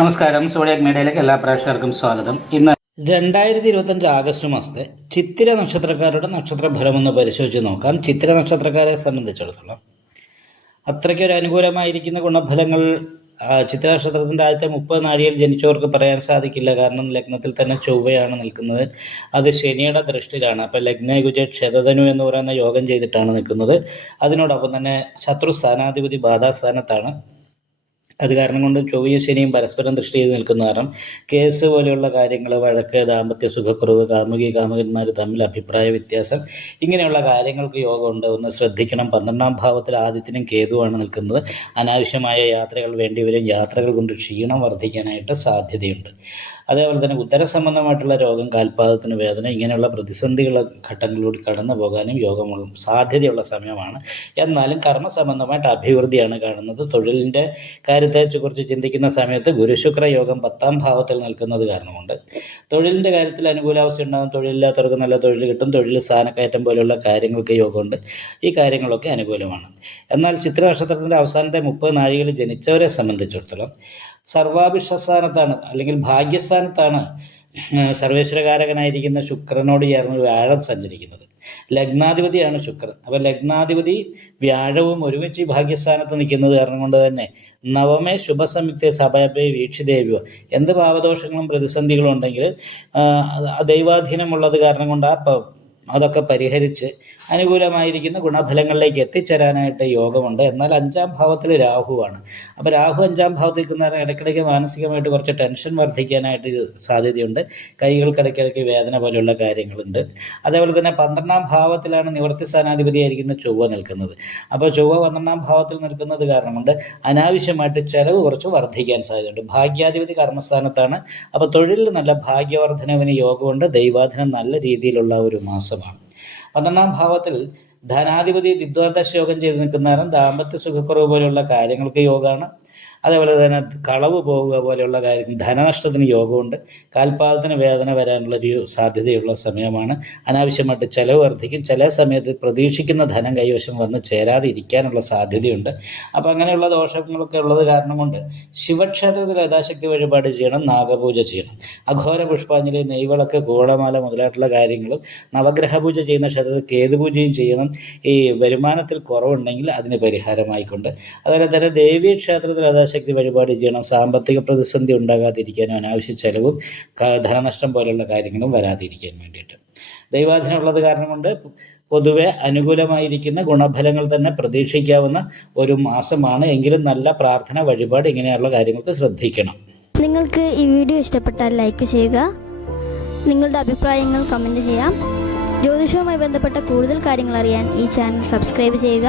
നമസ്കാരം. സോഡിയാക് മീഡിയയിലേക്ക് എല്ലാ പ്രേക്ഷകർക്കും സ്വാഗതം. ഇന്ന് രണ്ടായിരത്തി ഇരുപത്തഞ്ച് ആഗസ്റ്റ് മാസത്തെ ചിത്തിര നക്ഷത്രക്കാരുടെ നക്ഷത്രഫലം ഒന്ന് പരിശോധിച്ച് നോക്കാം. ചിത്തിര നക്ഷത്രക്കാരെ സംബന്ധിച്ചിടത്തോളം അത്രയ്ക്ക് ഒരു അനുകൂലമായിരിക്കുന്ന ഗുണഫലങ്ങൾ ചിത്ര നക്ഷത്രത്തിന്റെ ആദ്യത്തെ മുപ്പത് നാഴികയിൽ ജനിച്ചവർക്ക് പറയാൻ സാധിക്കില്ല. കാരണം ലഗ്നത്തിൽ തന്നെ ചൊവ്വയാണ് നിൽക്കുന്നത്. അത് ശനിയുടെ ദൃഷ്ടിയിലാണ്. അപ്പോൾ ലഗ്നകുജ ക്ഷതധനു എന്ന് പറയുന്ന യോഗം ചെയ്തിട്ടാണ് നിൽക്കുന്നത്. അതിനോടൊപ്പം തന്നെ ശത്രു സ്ഥാനാധിപതി ബാധാസ്ഥാനത്താണ് അത് കാരണം കൊണ്ട് ചൊവ്വയും ശനിയും പരസ്പരം ദൃഷ്ടി ചെയ്ത് നിൽക്കുന്ന കാരണം കേസ് പോലെയുള്ള കാര്യങ്ങൾ വഴക്ക് ദാമ്പത്യ സുഖക്കുറവ് കാമുകി കാമുകന്മാർ തമ്മിൽ അഭിപ്രായ വ്യത്യാസം ഇങ്ങനെയുള്ള കാര്യങ്ങൾക്ക് യോഗമുണ്ട്. ഒന്ന് ശ്രദ്ധിക്കണം. പന്ത്രണ്ടാം ഭാവത്തിൽ ആദ്യത്തിനും കേതുവാണ് നിൽക്കുന്നത്. അനാവശ്യമായ യാത്രകൾ വേണ്ടിവരും യാത്രകൾ കൊണ്ട് ക്ഷീണം വർദ്ധിക്കാനായിട്ട് സാധ്യതയുണ്ട്. അതേപോലെ തന്നെ ഉദര സംബന്ധമായിട്ടുള്ള രോഗം കാൽപാദത്തിന് വേദന ഇങ്ങനെയുള്ള പ്രതിസന്ധികൾ ഘട്ടങ്ങളിലൂടെ കടന്നു പോകാനും യോഗമുള്ള സാധ്യതയുള്ള സമയമാണ്. എന്നാലും കർമ്മ സംബന്ധമായിട്ട് അഭിവൃദ്ധിയാണ് കാണുന്നത്. തൊഴിലിന്റെ കാര്യത്തെക്കുറിച്ച് ചിന്തിക്കുന്ന സമയത്ത് ഗുരുശുക്ര യോഗം പത്താം ഭാവത്തിൽ നിൽക്കുന്നത് കാരണമുണ്ട്. തൊഴിലിന്റെ കാര്യത്തിൽ അനുകൂലാവസ്ഥ ഉണ്ടാകും. തൊഴിലില്ലാത്തവർക്ക് നല്ല തൊഴിൽ കിട്ടും. തൊഴിൽ സ്ഥാനക്കയറ്റം പോലെയുള്ള കാര്യങ്ങൾക്ക് യോഗമുണ്ട്. ഈ കാര്യങ്ങളൊക്കെ അനുകൂലമാണ്. എന്നാൽ ചിത്ര നക്ഷത്രത്തിന്റെ അവസാനത്തെ മുപ്പത് നാഴികയിൽ ജനിച്ചവരെ സംബന്ധിച്ചിടത്തോളം സർവാഭിഷ്ടസ്ഥാനത്താണ് അല്ലെങ്കിൽ ഭാഗ്യസ്ഥാനത്താണ് സർവേശ്വരകാരകനായിരിക്കുന്ന ശുക്രനോട് ചേർന്ന് വ്യാഴം സഞ്ചരിക്കുന്നത്. ലഗ്നാധിപതിയാണ് ശുക്രൻ. അപ്പോൾ ലഗ്നാധിപതി വ്യാഴവും ഒരുമിച്ച് ഭാഗ്യസ്ഥാനത്ത് നിൽക്കുന്നത് കാരണം കൊണ്ട് തന്നെ നവമേ ശുഭസംയുക്ത സഭയെ വീക്ഷിദേവിയോ. എന്ത് പാപദോഷങ്ങളും പ്രതിസന്ധികളും ഉണ്ടെങ്കിൽ ദൈവാധീനമുള്ളത് കാരണം കൊണ്ട് ആ അതൊക്കെ പരിഹരിച്ച് അനുകൂലമായിരിക്കുന്ന ഗുണഫലങ്ങളിലേക്ക് എത്തിച്ചേരാനായിട്ട് യോഗമുണ്ട്. എന്നാൽ അഞ്ചാം ഭാവത്തിൽ രാഹുവാണ്. അപ്പോൾ രാഹു അഞ്ചാം ഭാവത്തിൽ നിൽക്കുന്ന ഇടയ്ക്കിടയ്ക്ക് മാനസികമായിട്ട് കുറച്ച് ടെൻഷൻ വർദ്ധിക്കാനായിട്ട് സാധ്യതയുണ്ട്. കൈകൾക്കിടയ്ക്കിടയ്ക്ക് വേദന പോലെയുള്ള കാര്യങ്ങളുണ്ട്. അതേപോലെ തന്നെ പന്ത്രണ്ടാം ഭാവത്തിലാണ് നിവൃത്തി സ്ഥാനാധിപതിയായിരിക്കുന്ന ചൊവ്വ നിൽക്കുന്നത്. അപ്പോൾ ചൊവ്വ പന്ത്രണ്ടാം ഭാവത്തിൽ നിൽക്കുന്നത് കാരണം കൊണ്ട് അനാവശ്യമായിട്ട് ചെലവ് കുറച്ച് വർദ്ധിക്കാൻ സാധ്യതയുണ്ട്. ഭാഗ്യാധിപതി കർമ്മസ്ഥാനത്താണ്. അപ്പോൾ തൊഴിലിൽ നല്ല ഭാഗ്യവർദ്ധനവിന് യോഗമുണ്ട്. ദൈവാധനം നല്ല രീതിയിലുള്ള ഒരു മാസമാണ് പന്ത്രണ്ടാം ഭാവത്തിൽ ധനാധിപതി ദിഗ്ദ്വാദശ യോഗം ചെയ്ത് നിൽക്കുന്ന നേരം ദാമ്പത്യ സുഖക്കുറവ് പോലെയുള്ള കാര്യങ്ങൾക്ക് യോഗമാണ്. അതേപോലെ തന്നെ കളവ് പോവുക പോലെയുള്ള കാര്യം ധനനഷ്ടത്തിന് യോഗമുണ്ട്. കാൽപാദത്തിന് വേദന വരാനുള്ള ഒരു സാധ്യതയുള്ള സമയമാണ്. അനാവശ്യമായിട്ട് ചിലവ് വർദ്ധിക്കും. ചില സമയത്ത് പ്രതീക്ഷിക്കുന്ന ധനം കൈവശം വന്ന് ചേരാതെ ഇരിക്കാനുള്ള സാധ്യതയുണ്ട്. അപ്പോൾ അങ്ങനെയുള്ള ദോഷങ്ങളൊക്കെ ഉള്ളത് കാരണം കൊണ്ട് ശിവക്ഷേത്രത്തിൽ യഥാശക്തി വഴിപാട് ചെയ്യണം നാഗപൂജ ചെയ്യണം. അഘോര പുഷ്പാഞ്ജലി നെയ്വിളക്ക് കൂടമാല മുതലായിട്ടുള്ള കാര്യങ്ങളും നവഗ്രഹ പൂജ ചെയ്യുന്ന ക്ഷേത്രത്തിൽ കേതുപൂജയും ചെയ്യണം. ഈ വരുമാനത്തിൽ കുറവുണ്ടെങ്കിൽ അതിന് പരിഹാരമായിക്കൊണ്ട്. അതുപോലെ തന്നെ ദേവീ ക്ഷേത്രത്തിൽ യഥാശക്തി വഴിപാട് ചെയ്യണം സാമ്പത്തിക പ്രതിസന്ധി ഉണ്ടാകാതിരിക്കാനും അനാവശ്യ ചെലവും ധനനഷ്ടം പോലുള്ള കാര്യങ്ങളും വരാതിരിക്കാൻ വേണ്ടിയിട്ട്. ദൈവാധീനം ഉള്ളത് കാരണം കൊണ്ട് പൊതുവെ അനുകൂലമായിരിക്കുന്ന ഗുണഫലങ്ങൾ തന്നെ പ്രതീക്ഷിക്കാവുന്ന ഒരു മാസമാണ്. എങ്കിലും നല്ല പ്രാർത്ഥന വഴിപാട് ഇങ്ങനെയുള്ള കാര്യങ്ങൾക്ക് ശ്രദ്ധിക്കണം. നിങ്ങൾക്ക് ഈ വീഡിയോ ഇഷ്ടപ്പെട്ടാൽ ലൈക്ക് ചെയ്യുക. നിങ്ങളുടെ അഭിപ്രായങ്ങൾ കമന്റ് ചെയ്യാം. ജ്യോതിഷവുമായി ബന്ധപ്പെട്ട കൂടുതൽ കാര്യങ്ങൾ അറിയാൻ ഈ ചാനൽ സബ്സ്ക്രൈബ് ചെയ്യുക.